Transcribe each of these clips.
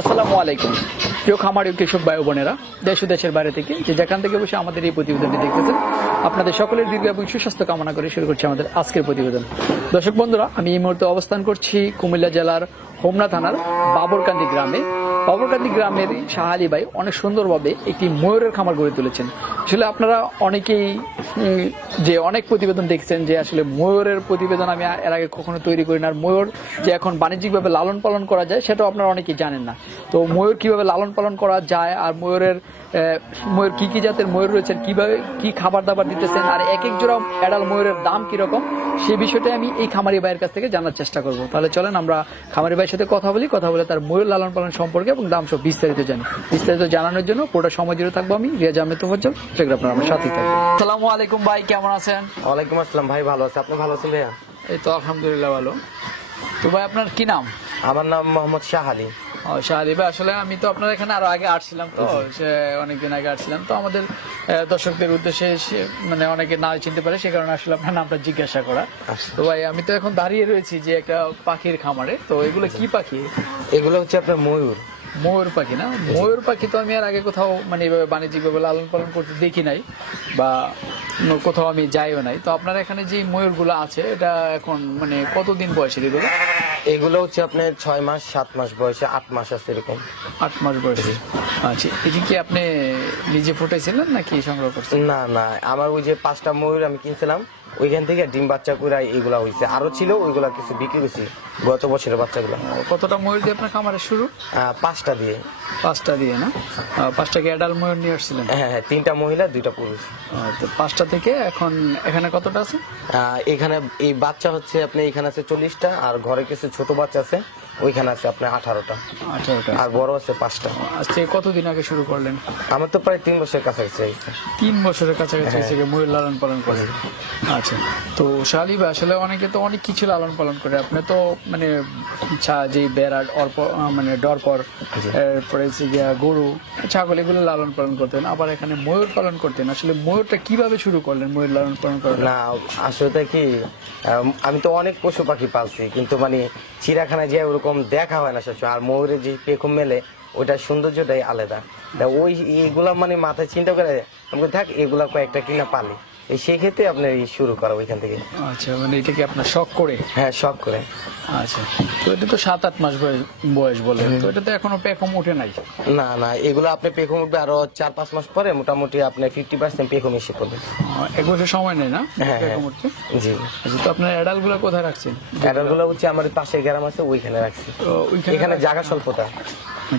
আসসালামু আলাইকুম প্রিয় খামারি কৃষক ভাই বোনেরা, দেশ ও দেশের বাইরে থেকে যে যেখান থেকে বসে আমাদের এই প্রতিবেদনটি দেখতেছেন, আপনাদের সকলের দীর্ঘ এবং সুস্বাস্থ্য কামনা করে শুরু করছি আমাদের আজকের প্রতিবেদন। দর্শক বন্ধুরা, আমি এই মুহূর্তে অবস্থান করছি কুমিল্লা জেলার হোমনা থানার বাবরকান্দি গ্রামে। বাবরকান্দি গ্রামের শাহ আলী ভাই অনেক সুন্দরভাবে একটি ময়ূরের খামার গড়ে তুলেছেন। আসলে আপনারা অনেকেই যে অনেক প্রতিবেদন দেখছেন যে আসলে ময়ূরের প্রতিবেদন আমি এর আগে কখনো তৈরি করি না, আর ময়ূর যে এখন বাণিজ্যিকভাবে লালন পালন করা যায় সেটাও আপনারা অনেকেই জানেন না। তো ময়ূর কিভাবে লালন পালন করা যায়, আর ময়ূর কি কি জাতের ময়ূর রয়েছে, কিভাবে কি খাবার দাবার দিতেছেন, আর এক এক জোড়া অ্যাডাল ময়ূরের দাম কিরকম, সেই বিষয়টা আমি এই খামারি ভাইয়ের কাছ থেকে জানার চেষ্টা করব। তাহলে চলেন আমরা খামারি ভাইয়ের সাথে কথা বলে তার ময়ূর লালন পালন সম্পর্কে এবং দাম সব বিস্তারিত জানি। বিস্তারিত জানানোর জন্য পুরো সময় জুড়ে থাকবো আমি রিয়াজ আহমেদ তোফাজ্জল। সেগুলো আপনারা আমার সাথেই থাকবেন। আসসালামু আলাইকুম ভাই, কেমন আছেন? ওয়ালাইকুম আসসালাম ভাই, ভালো আছে। আপনি ভালো আছেন ভাইয়া? এই তো আলহামদুলিল্লাহ ভালো। তো ভাই আপনার কি নাম? আমার নাম মোহাম্মদ শাহ আলী। শাহ আলী ভাই, আসলে আমি তো আপনার এখানে আরো আগে আসছিলাম, তো সে অনেকদিন আগে আসছিলাম, তো আমাদের দর্শকদের উদ্দেশ্যে মানে অনেকে না চিনতে পারে, সে কারণে আসলে আপনার নামটা জিজ্ঞাসা করা। তো ভাই আমি তো এখন দাঁড়িয়ে রয়েছি যে একটা পাখির খামারে, তো এগুলো কি পাখি? এগুলো হচ্ছে আপনার ময়ূর। ময়ূর পাখি না? ময়ূর পাখি তো আমি আর আগে কোথাও মানে এভাবে বাণিজ্যিকভাবে লালন পালন করতে দেখি নাই, বা কোথাও আমি যাইও নাই। তো আপনার এখানে যে ময়ূরগুলো আছে এটা এখন মানে কতদিন বয়সের এগুলো? এগুলো হচ্ছে আপনার 6 মাস 7 মাস বয়সে, 8 মাস আছে এরকম। 8 মাস বয়সে। আচ্ছা, এটা কি আপনি নিজে ফুটাইছিলেন নাকি সংগ্রহ করছেন? না না, আমার ওই যে 5টা ময়ূর আমি কিনছিলাম, ওইখান থেকে ডিম বাচ্চা করে এগুলা হয়েছে। আরো ছিল, ওইগুলা কিছু বিক্রি করছি গত বছরের বাচ্চাগুলো। কতটা ময়ূর দিয়ে আপনার খামারে শুরু? 5টা দিয়ে। 5টা দিয়ে না? 5টা কি অ্যাডাল্ট ময়ূর নিয়ে আসছিলেন? হ্যাঁ হ্যাঁ, 3টা মহিলা 2টা পুরুষ। তো 5টা থেকে এখন এখানে কতটা আছে? এখানে এই বাচ্চা হচ্ছে আপনি এখানে আছে 40টা, আর ঘরে কিছু ছোট বাচ্চা আছে, ওইখানে আছে আপনার 18টা। 18টা। আর বড় আছে 5টা। আজকে কতদিন আগে শুরু করলেন? আমার তো প্রায় 3 বছরের কাছাকাছি। 3 বছরের কাছাকাছি ময়ূর লালন পালন করে। আচ্ছা, তো শালী ভাই আসলে অনেকে তো অনেক কিছু লালন পালন করে, আপনি তো মানে যে বেড়া মানে ডরপর, এরপরে গরু ছাগল এগুলো লালন পালন করতেন, আবার এখানে ময়ূর পালন করতেন। আসলে ময়ূরটা কিভাবে শুরু করলেন, ময়ূর লালন পালন করেন? না, আসলে কি আমি তো অনেক পশু পাখি পালছি, কিন্তু মানে চিড়িয়াখানায় যে ওরকম দেখা হয় না সবসময়। আর ময়ূরের যে পেখম মেলে, ওইটার সৌন্দর্যটাই আলাদা। ওই এইগুলা মানে মাথায় চিন্তা করে আমাকে থাক এগুলা কয়েকটা কিনা পালি, সেই ক্ষেত্রে আপনার শুরু করা ওইখান থেকে। আচ্ছা, মানে এটা কি আপনার শখ করে? হ্যাঁ, শখ করে। আচ্ছা, তো এটা তো 7-8 মাস বয়স বলেন, তো এটা তো এখনো পেখম উঠে নাই? না না, এগুলো আপনি পেখম উঠবে আরো 4-5 মাস পরে, মোটামুটি আপনার 50% পেখম এসে পড়বে। 1 বছর সময় নেই না পেখম উঠতে? জি। আচ্ছা, তো আপনার অ্যাডাল্ট গুলো কোথায় রাখছেন? অ্যাডাল্ট গুলো হচ্ছে আমার পাশে গ্রাম আছে, ওইখানে রাখছি। এখানে জায়গা স্বল্পতা।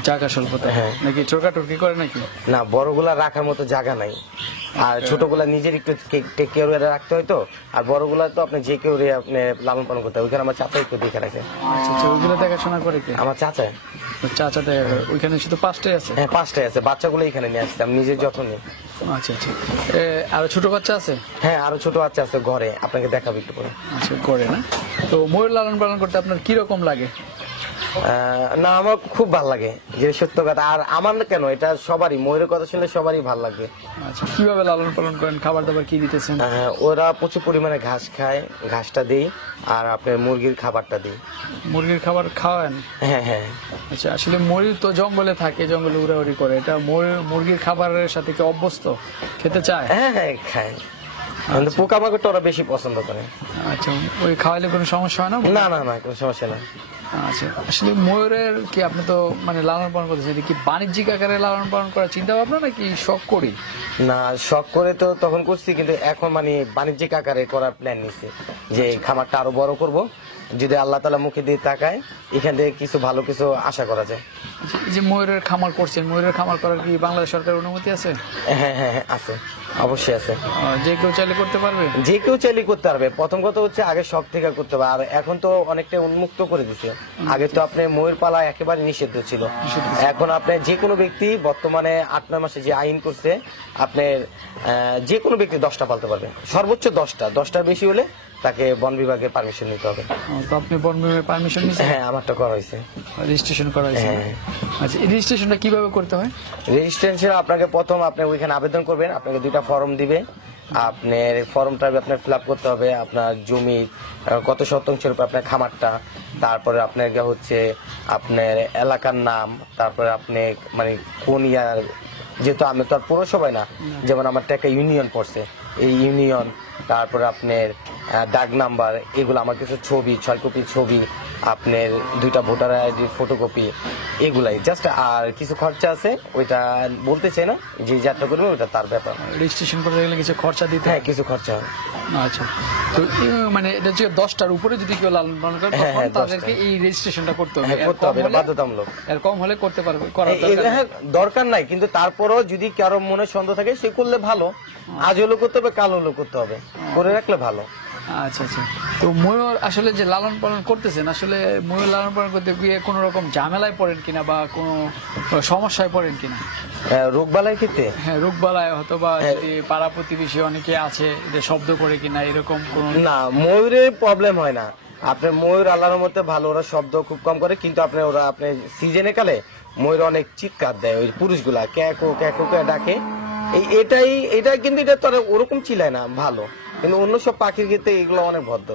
জায়গা স্বল্পতা? হ্যাঁ। নাকি টোরকি করে নাকি? না, বড়গুলা রাখার মতো জায়গা নাই, আর ছোটগুলা নিজের একটু টেক কেয়ার রাখতে হয় তো। আর বড়গুলা তো আপনি যে কেউ আপনি লালন পালন করতে হয়, ওইখানে আমার চাচা একটু দেখে রাখে। আচ্ছা, ওইগুলো দেখাশোনা করে কে? আমার চাচা। চাচা দেখা করে? ওইখানে শুধু 5টাই আছে? হ্যাঁ, 5টাই আছে। বাচ্চাগুলো এখানে নিয়ে আসছি, আমি নিজের যত্ন নিই। আচ্ছা আচ্ছা, আরো ছোট বাচ্চা আছে? হ্যাঁ, আরো ছোট বাচ্চা আছে ঘরে, আপনাকে দেখাবো একটু পরে। আচ্ছা, করে না? তো ময়ূর লালন পালন করতে আপনার কিরকম লাগে? না, আমার খুব ভালো লাগে, যে সত্য কথা। আর আমার না কেন, এটা সবারই, ময়ূরের কথা শুনলে সবারই ভালো লাগবে। আচ্ছা, কিভাবে লালন পালন করেন, খাবার দাবার কি দিতেছেন? ওরা প্রচুর পরিমাণে ঘাস খায়, ঘাসটা দিই, আর আপনার মুরগির খাবারটা দিই। মুরগির খাবার খাওয়ান? হ্যাঁ হ্যাঁ। আচ্ছা, আসলে ময়ূর তো জঙ্গলে থাকে, জঙ্গলে উড়াউড়ি করে, এটা মুরগির খাবারের সাথে কি অভ্যস্ত, খেতে চায়? হ্যাঁ হ্যাঁ, খায়, কিন্তু পোকামাকড়টা ওরা বেশি পছন্দ করে। আচ্ছা, ওই খাওয়াইলে কোনো সমস্যা হয় না? না না না, কোনো সমস্যা না। আচ্ছা, আসলে ময়ূরের কি আপনি তো মানে লালন পালন করতেছেন, এটা কি বাণিজ্যিক আকারে লালন পালন করার চিন্তা ভাবনা নাকি শখ করি? না, শখ করে তো তখন করছি, কিন্তু এখন মানে বাণিজ্যিক আকারে করার প্ল্যান নিছি, যে খামারটা আরো বড় করব, যদি আল্লাহ তাআলা মুখে দিয়ে তাকায়, এখান থেকে কিছু ভালো কিছু আশা করা যায়। এই যে ময়ূরের খামার করছেন, ময়ূরের খামার করার কি বাংলাদেশ সরকারের অনুমতি আছে? হ্যাঁ হ্যাঁ হ্যাঁ, আছে, অবশ্যই আছে। যে কেউ চাইলে করতে পারবে? যে কেউ চাইলে করতে পারবে। প্রথম কথা হচ্ছে আগে শখ থেকে করতে হবে, আর এখন তো অনেকটা উন্মুক্ত করে দিচ্ছে। আগে তো আপনার ময়ূর পালা একেবারে নিষিদ্ধ ছিল, এখন আপনার যে কোনো ব্যক্তি বর্তমানে 8-9 মাসে যে আইন করছে, আপনার যে কোনো ব্যক্তি 10টা পালতে পারবে, সর্বোচ্চ 10টার বেশি হলে তাকে বন বিভাগে পারমিশন নিতে হবে। তো আপনি বন বিভাগে পারমিশন নিয়েছেন? হ্যাঁ, আমারটা করা হয়েছে, রেজিস্ট্রেশন করা হয়েছে। আচ্ছা, এই রেজিস্ট্রেশনটা কিভাবে করতে হয়? রেজিস্ট্রেশন আপনাকে প্রথম আপনি ওইখানে আবেদন করবেন, আপনাকে 2টা ফর্ম দিবে, আপনার ফর্মটা আপনার ফিল আপ করতে হবে, আপনার জমি কত শতাংশের উপর আপনার খামারটা, তারপরে আপনার হচ্ছে আপনার এলাকার নাম, তারপরে আপনি মানে কোন ইয়ার, যেহেতু আমি তো আর পৌরসভায় না, যেমন আমার তো একটা ইউনিয়ন পড়ছে, এই ইউনিয়ন, তারপরে আপনার ডাক নাম্বার, এগুলো আমার কিছু ছবি, 6 কপি ছবি, আপনার 2টা ভোটার আইডির ফটোকপি, এগুলাই জাস্ট। আর কিছু খরচা আছে, ওইটা বলতে চাই না, যে যাত্রা করবে ওটা তার ব্যাপার। রেজিস্ট্রেশন করতে গেলে কিছু খরচা দিতে হ্যাঁ, হয়? কিছু খরচা হয়। আচ্ছা, তো মানে এটা যে 10টার উপরে যদি কেউ লালন পালন করে হ্যাঁ, তখন 10টা। তাদেরকে এই রেজিস্ট্রেশনটা করতে হবে। হ্যাঁ, এর করতে কম হবে, এটা হলে- বাধ্যতামূলক। এর কম হলে করতে পারবে, করার দরকার নেই। হ্যাঁ, দরকার নাই, কিন্তু তারপরও যদি কারো মনে সন্দেহ থাকে সে করলে ভালো। আজ হলো করতে হবে, কাল হলো করতে হবে, করে রাখলে ভালো। আচ্ছা আচ্ছা, তো ময়ূর আসলে যে লালন পালন করতেছেন, আসলে ময়ূর লালন পালন করতে গিয়ে কোনো রকম ঝামেলায় পড়েন কিনা বা কোনো সমস্যায় পড়েন কিনা? রোগ বালাই ক্ষেত্রে হ্যাঁ, রোগবালায় হয়তো বা যদি পাড়া প্রতিবেশী অনেকে আছে যে শব্দ করে কিনা, এরকম কোনো? না, ময়ূরের প্রবলেম হয় না। আপনার ময়ূর আল্লাহর মধ্যে ভালো, ওরা শব্দ খুব কম করে, কিন্তু আপনার ওরা আপনার সিজনে কালে ময়ূর অনেক চিৎকার দেয়, ওই পুরুষগুলা ক্যাকো ক্যাকো কে ডাকে। এটা কিন্তু এটা তো আর ওরকম চিল্লায় না, ভালো। কিন্তু অন্য সব পাখির ক্ষেত্রে এগুলো অনেক ভদ্র।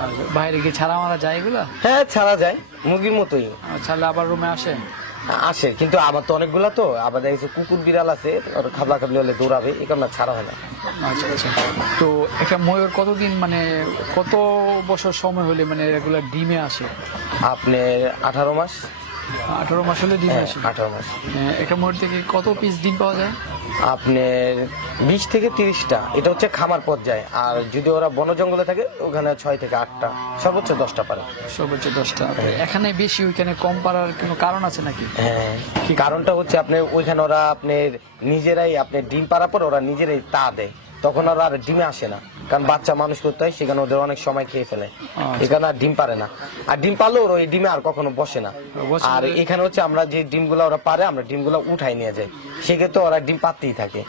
আর বাইরে কি ছাড়া মারা যায় এগুলা? হ্যাঁ, ছাড়া যায়, মুরগির মতোই ছাড়লে আবার রুমে আসে? আসে, কিন্তু আমার তো অনেকগুলা, তো আবার দেখছি কুকুর বিড়াল আছে, ওর খাবলা খাবলি হলে দৌড়াবে, এই কারণে ছাড়া হয় না। আচ্ছা আচ্ছা, তো একটা ময়ূর কতদিন মানে কত বছর সময় হলে মানে রেগুলার ডিমে আসে? আপনার 18 মাস। 18 মাস হলে ডিমে হ্যাঁ, আসে। 18 মাস। একটা ময়ূর থেকে কত পিস ডিম পাওয়া যায়? আপনার 20 থেকে 30টা, এটা হচ্ছে খামার পর্যায়ে। আর যদি ওরা বন জঙ্গলে থাকে ওখানে 6 থেকে 8টা, সর্বোচ্চ 10টা পারে। সর্বোচ্চ 10টা। এখানে বেশি ওইখানে কম পারার কোনো কারণ আছে নাকি? হ্যাঁ, কারণটা হচ্ছে আপনার ওইখানে ওরা আপনার নিজেরাই আপনার ডিম পাড়ার পর ওরা নিজেরাই তা দেয়, তখন ওরা আর ডিমে আসে না, কারণ বাচ্চা মানুষ করতে হয়, সেখানে ওদের অনেক সময় খেয়ে ফেলে, এখানে আর ডিম পারে না। আর ডিম পারলেও ওরা ওই ডিমে আর কখনো বসে না। আর এখানে হচ্ছে আমরা যে ডিমগুলো ওরা পারে, আমরা ডিমগুলো উঠাই নিয়ে যাই, সেক্ষেত্রে ওরা ডিম পাততেই থাকে।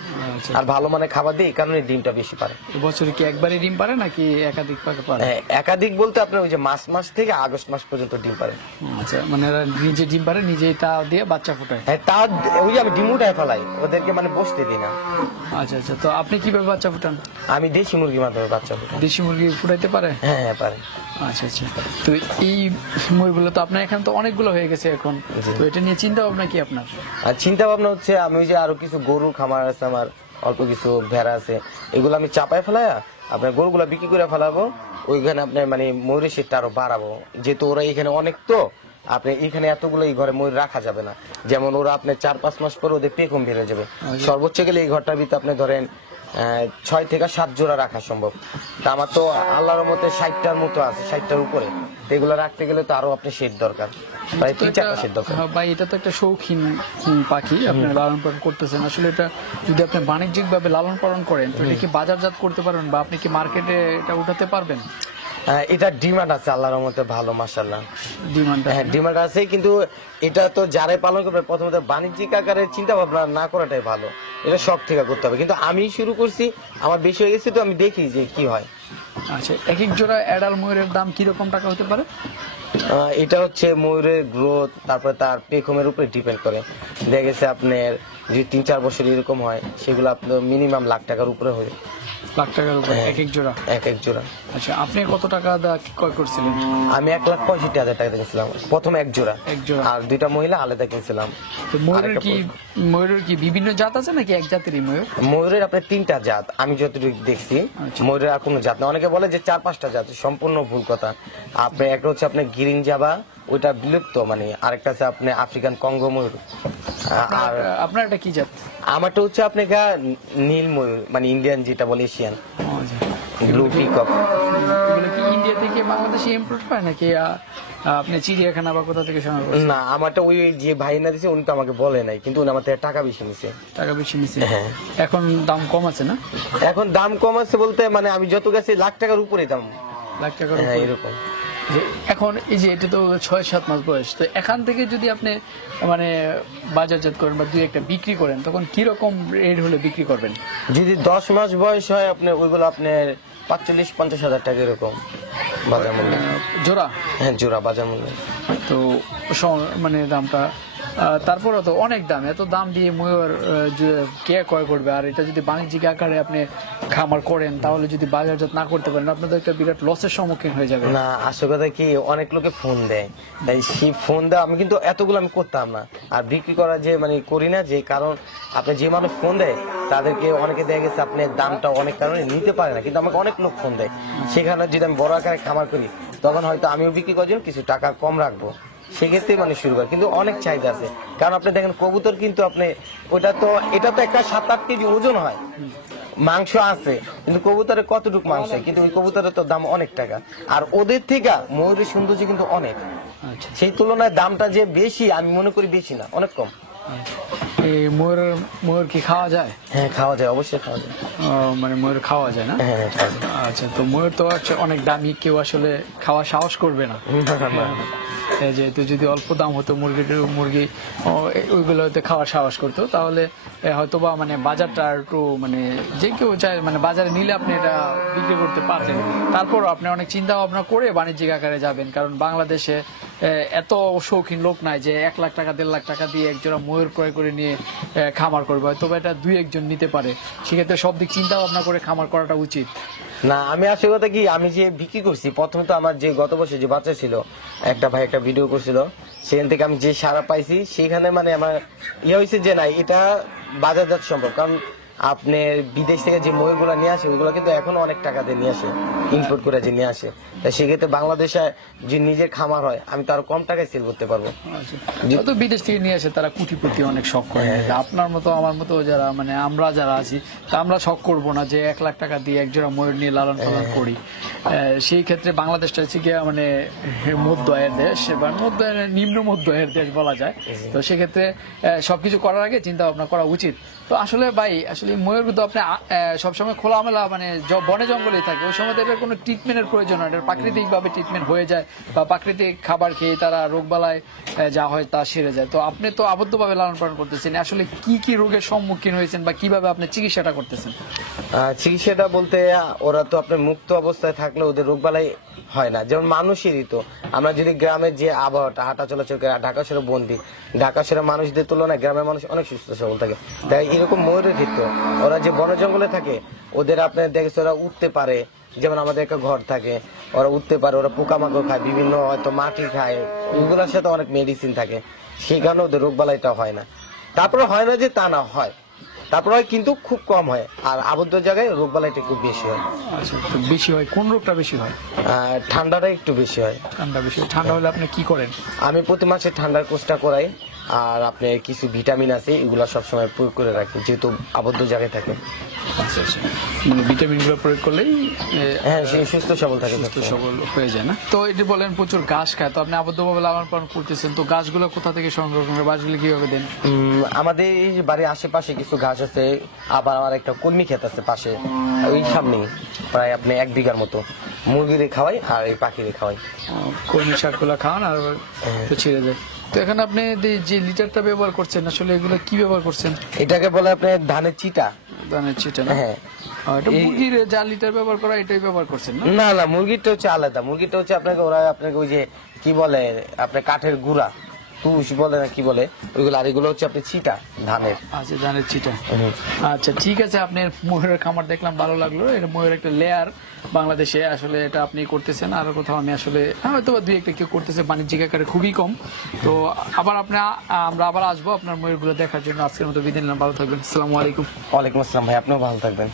আর ভালো মানে খাবার দিই, এই কারণে ডিমটা বেশি পারে। বছরে কি একবারই ডিম পারে নাকি একাধিক পারে? হ্যাঁ, একাধিক বলতে আপনার ওই যে মাস থেকে আগস্ট মাস পর্যন্ত ডিম পারে। আচ্ছা, মানে এরা নিজে ডিম পারে, নিজেই তা দিয়ে বাচ্চা ফোটায়? হ্যাঁ, তা ওই যে আমি ডিম উঠায় ফেলাই, ওদেরকে মানে বসতে দিই না। আচ্ছা আচ্ছা, তো আপনি কিভাবে বাচ্চা ফোটান? আমি দেশি মুরগির মাধ্যমে বাচ্চা ফুটাই। দেশি মুরগি ফুটাইতে পারে? হ্যাঁ হ্যাঁ, পারে। আচ্ছা আচ্ছা, তো এই ময়ূরগুলো তো আপনার এখানে তো অনেকগুলো হয়ে গেছে এখন, তো এটা নিয়ে চিন্তা ভাবনা কি আপনার? আর চিন্তা ভাবনা হচ্ছে আমি ওই যে আরো কিছু গরু খামার আছে আমার, অল্প কিছু ভেড়া আছে, এগুলো আমি চাপায় ফেলাইয়া আপনার গরুগুলা বিক্রি করে ফেলাবো, ওইখানে আপনার মানে ময়ূরের সেটটা আরো বাড়াবো, যেহেতু ওরা এখানে অনেক, তো আপনি এখানে এতগুলো এই ঘরে ময়ূর রাখা যাবে না। যেমন ওরা আপনার 4-5 মাস পরে ওদের পেখম বেড়ে যাবে, সর্বোচ্চ গেলে এই ঘরটার ভিতরে আপনি ধরেন 6 থেকে 7 জোড়া রাখা সম্ভব। তা আমার তো আল্লাহর মতে 60টার মতো আছে, 60টার উপরে, তো এগুলো রাখতে গেলে তো আরো আপনি শেড দরকার, প্রায় 3-4টা শেড দরকার। হ্যাঁ ভাই, এটা তো একটা শৌখিন পাখি, আপনি লালন পালন করতেছেন। আসলে এটা যদি আপনি বাণিজ্যিক ভাবে লালন পালন করেন, তো এটা কি বাজারজাত করতে পারবেন বা আপনি কি মার্কেটে এটা উঠাতে পারবেন? এটা ডিমান্ড আছে আল্লাহর মতে, ভালো মাশাআল্লাহ ডিমান্ড? হ্যাঁ, ডিমান্ড আছে, কিন্তু এটা তো যারাই পালন করবে প্রথমত বাণিজ্যিক আকারে চিন্তা ভাবনা না করাটাই ভালো, এটা শখ থেকে করতে হবে। কিন্তু আমি শুরু করছি, আমার বেশি হয়ে গেছে, তো আমি দেখি যে কি হয়। আচ্ছা, এক এক জোড়া অ্যাডাল ময়ূরের দাম কিরকম টাকা হতে পারে? এটা হচ্ছে ময়ূরের গ্রোথ, তারপরে তার পেখমের উপরে ডিপেন্ড করে। দেখা গেছে আপনার যদি 3-4 বছর এরকম হয়, সেগুলো আপনার মিনিমাম লাখ টাকার উপরে হয়। লাখ টাকার উপরে এক এক জোড়া? এক এক জোড়া। আচ্ছা, আপনি কত টাকা ক্রয় করছিলেন? আমি 1,65,000 টাকা কিনছিলাম প্রথম এক জোড়া, এক জোড়া। আর 2টা মহিলা আলাদা কিনছিলাম। তো ময়ূরের কি বিভিন্ন জাত আছে নাকি এক জাতেরই ময়ূর? ময়ূরের আপনার 3টা জাত আমি যতটুকু দেখছি। ময়ূরের আর কোনো জাত না, অনেকে বলে যে 4-5টা জাত, সম্পূর্ণ ভুল কথা। আপনি একটা হচ্ছে আপনার গিরিং জাবা, ওইটা বিলুপ্ত, মানে আরেকটা আছে আপনি আফ্রিকান কঙ্গো ময়ূর। আর আপনার এটা কি জাত? আমারটা হচ্ছে আপনার নীল ময়ূর, মানে ইন্ডিয়ান যেটা বলে এশিয়ান ব্লু পিকক। এগুলো কি ইন্ডিয়া থেকে বাংলাদেশে ইম্পোর্ট হয় নাকি আপনি চিড়িয়াখানা বা কোথা থেকে সংগ্রহ করছেন? না, আমারটা ওই যে ভাই না দিছে উনি তো আমাকে বলে নাই, কিন্তু উনি আমার থেকে টাকা বেশি নিছে। টাকা বেশি নিছে? হ্যাঁ। এখন দাম কম আছে না? এখন দাম কম আছে বলতে মানে আমি যত গেছি লাখ টাকার উপরে দাম। লাখ টাকার হ্যাঁ, উপরে? এরকম। যে এখন এই যে এটা তো 6-7 মাস বয়স, তো এখান থেকে যদি আপনি মানে বাজারজাত করেন বা দুই একটা বিক্রি করেন, তখন কি রকম রেট হলে বিক্রি করবেন? যদি 10 মাস বয়স হয় আপনার ওইগুলো আপনার 45-50 হাজার টাকা এরকম বাজার মূল্য। জোড়া? হ্যাঁ, জোড়া বাজার মূল্য। তো মানে দামটা তারপরে তো অনেক দাম, এত দাম দিয়ে ময়ূর যে কে ক্রয় করবে? আর এটা যদি বাণিজ্যিক আকারে আপনি খামার করেন তাহলে যদি বাজারজাত না করতে পারেন আপনাদের একটা বিরাট লসের সম্মুখীন হয়ে যাবে। না আসল কথা কি, অনেক লোকে ফোন দেয়, তাই সেই ফোন দেওয়া আমি কিন্তু এতগুলো আমি করতাম না। আর বিক্রি করা যে মানে করি না, যে কারণ আপনি যে মানুষ ফোন দেয় তাদেরকে অনেকে দেখা গেছে আপনি দামটা অনেক কারণে নিতে পারে না, কিন্তু আমাকে অনেক লোক ফোন দেয়। সেখানে যদি আমি বড় আকারে খামার করি তখন হয়তো আমিও বিক্রি করার জন্য কিছু টাকা কম রাখবো, সেক্ষেত্রে মানে শুরু করে। কিন্তু অনেক চাহিদা আছে, কারণ আপনি দেখেন কবুতর কিন্তু আপনি এটা তো একটা 7-8 কেজি ওজন হয়, মাংস আছে, কিন্তু কবুতরের কতটুকু মাংস হয়, কিন্তু ওই কবুতরের তো দাম অনেক টাকা। আর ওদের থেকে ময়ূরের সৌন্দর্য কিন্তু অনেক, আচ্ছা, সেই তুলনায় দামটা যে বেশি আমি মনে করি বেশি না, অনেক কম। এই ময়ূর কি খাওয়া যায়? হ্যাঁ খাওয়া যায়, অবশ্যই খাওয়া যায়। মানে ময়ূর খাওয়া যায় না? হ্যাঁ হ্যাঁ, খাওয়া যায়। আচ্ছা, তো ময়ূর তো হচ্ছে অনেক দামি, কেউ আসলে খাওয়া সাহস করবে না। যেহেতু যদি অল্প দাম হতো মুরগি ওইগুলো হয়তো খাওয়ার সাহস করতো, তাহলে হয়তো বা মানে বাজারটা একটু মানে যে কেউ চায় মানে বাজারে নিলে আপনি এটা বিক্রি করতে পারতেন। তারপর আপনি অনেক চিন্তা ভাবনা করে বাণিজ্যিক আকারে যাবেন, কারণ বাংলাদেশে এত শৌখিন লোক নাই যে 1 লাখ টাকা 1.5 লাখ টাকা দিয়ে একজোড়া ময়ূর ক্রয় করে নিয়ে খামার করবে। হয়তো এটা 2-1 জন নিতে পারে, সেক্ষেত্রে সব দিক চিন্তা ভাবনা করে খামার করাটা উচিত। না আমি আসলে কথা কি, আমি যে বিক্রি করছি প্রথম তো আমার যে গত বছর যে বাচ্চা ছিল, একটা ভাই একটা ভিডিও করছিল, সেখান থেকে আমি যে সারা পাইছি সেখানে মানে আমার হয়েছে যে না এটা বাজারজাত সম্ভব। কারণ আপনি বিদেশ থেকে যে ময়ূরগুলো নিয়ে আসে ওইগুলো কিন্তু এখনো অনেক টাকা দিয়ে নিয়ে আসে, ইম্পোর্ট করে যে নিয়ে আসে। তাই সেক্ষেত্রে বাংলাদেশে যে নিজের খামার হয় আমি তো আরো কম টাকায় সেল করতে পারবো। তো বিদেশ থেকে নিয়ে আসে তারা কোটিপতি অনেক শখ করে। আপনার মতো আমার মতো যারা মানে আমরা যারা আছি তা আমরা শখ করবো না যে 1 লাখ টাকা দিয়ে একজোড়া ময়ূর নিয়ে লালন পালন করি। সেই ক্ষেত্রে বাংলাদেশটা হচ্ছে গিয়ে মানে মধ্য আয়ের দেশ বা নিম্ন মধ্য আয়ের দেশ বলা যায়। তো সেক্ষেত্রে সবকিছু করার আগে চিন্তা ভাবনা করা উচিত। তো আসলে ভাই আসলে ময়ূর তো আপনি সবসময় খোলামেলা মানে বনে জঙ্গলে থাকে, ওই সময় এটার কোনো ট্রিটমেন্টের প্রয়োজন হয়, এটা প্রাকৃতিক ভাবে ট্রিটমেন্ট হয়ে যায় বা প্রাকৃতিক খাবার খেয়ে তারা রোগবালায় যা হয় তা সেরে যায়। তো আপনি তো আবদ্ধভাবে লালন পালন করতেছেন, আসলে কি কি রোগের সম্মুখীন হয়েছেন বা কিভাবে আপনি চিকিৎসাটা করতেছেন? চিকিৎসাটা বলতে ওরা তো আপনার মুক্ত অবস্থায় থাকলে ওদের রোগবালাই হয় না, যেমন মানুষেরই তো। আমরা যদি গ্রামের যে আবহাওয়াটা হাঁটা চলাচল করে, ঢাকা শহরে বন্দি, ঢাকা শহরে মানুষদের তুলনায় গ্রামের মানুষ অনেক সুস্থ সবল থাকে। তাই এরকম ময়ূরের ক্ষেত্রে ওরা যে বন জঙ্গলে থাকে ওদের আপনার দেখেছে ওরা উঠতে পারে, যেমন আমাদের একটা ঘর থাকে, ওরা উঠতে পারে, ওরা পোকামাকড় খায়, বিভিন্ন হয়তো মাটি খায়, ওগুলোর সাথে অনেক মেডিসিন থাকে, সেই কারণে ওদের রোগবালাইটা হয় না। তারপরে হয় না যে তা না হয়, তারপরে হয় কিন্তু খুব কম হয়। আর আবদ্ধ জায়গায় রোগবালাইটা খুব বেশি হয়। আচ্ছা, তো বেশি হয় কোন রোগটা বেশি হয়? ঠান্ডাটা একটু বেশি হয়। ঠান্ডা বেশি? ঠান্ডা হলে আপনি কি করেন? আমি প্রতি মাসে ঠান্ডার কোর্সটা করাই, আর আপনার কিছু ভিটামিন আছে এগুলা সবসময় প্রয়োগ করে রাখি, যেহেতু আবদ্ধ জায়গায় থাকে। আচ্ছা আচ্ছা, মানে ভিটামিন গুলো প্রয়োগ করলেই হ্যাঁ সে সুস্থ সবল থাকে, সুস্থ সবল হয়ে যায় না? তো এটি বলেন প্রচুর ঘাস খায়, তো আপনি আবদ্ধভাবে লালন পালন করতেছেন, তো গাছগুলো কোথা থেকে সংগ্রহ করেন, গাছগুলো কিভাবে দেন? আমাদের এই বাড়ির আশেপাশে কিছু ঘাস আছে, আবার আমার একটা কলমি ক্ষেত আছে পাশে, ওই সামনে প্রায় আপনি 1 বিঘার মতো মুরগিরে খাওয়াই আর এই পাখিরে খাওয়াই। কলমি শাকগুলো খাওয়ান আর তো ছিঁড়ে যায়। তো এখানে আপনি যে লিটারটা ব্যবহার করছেন আসলে এগুলো কি ব্যবহার করছেন? এটাকে বলে আপনি ধানের চিটা। ধানের চিটা না? হ্যাঁ। এটা মুরগির যা লিটার ব্যবহার করা এটাই ব্যবহার করছেন না? না না, মুরগিটা হচ্ছে আলাদা। মুরগিটা হচ্ছে আপনাকে ওরা আপনাকে ওই যে কি বলে আপনার কাঠের গুঁড়া তুষ বলে না কি বলে ওইগুলো, আর এগুলো হচ্ছে আপনি চিটা ধানের। আচ্ছা, ধানের চিটা। আচ্ছা ঠিক আছে, আপনার ময়ূরের খামার দেখলাম, ভালো লাগলো। এটা ময়ূরের একটা লেয়ার বাংলাদেশে আসলে এটা আপনি করতেছেন, আর কোথাও আমি আসলে হয়তো 2-1টা কেউ করতেছে বাণিজ্যিক আকারে, খুবই কম। তো আবার আমরা আবার আসবো আপনার ময়ূরগুলো দেখার জন্য। আজকের মতো বিদায় নিলাম, ভালো থাকবেন। আসসালামু আলাইকুম। ওয়ালাইকুম আসসালাম ভাই, আপনিও ভালো থাকবেন।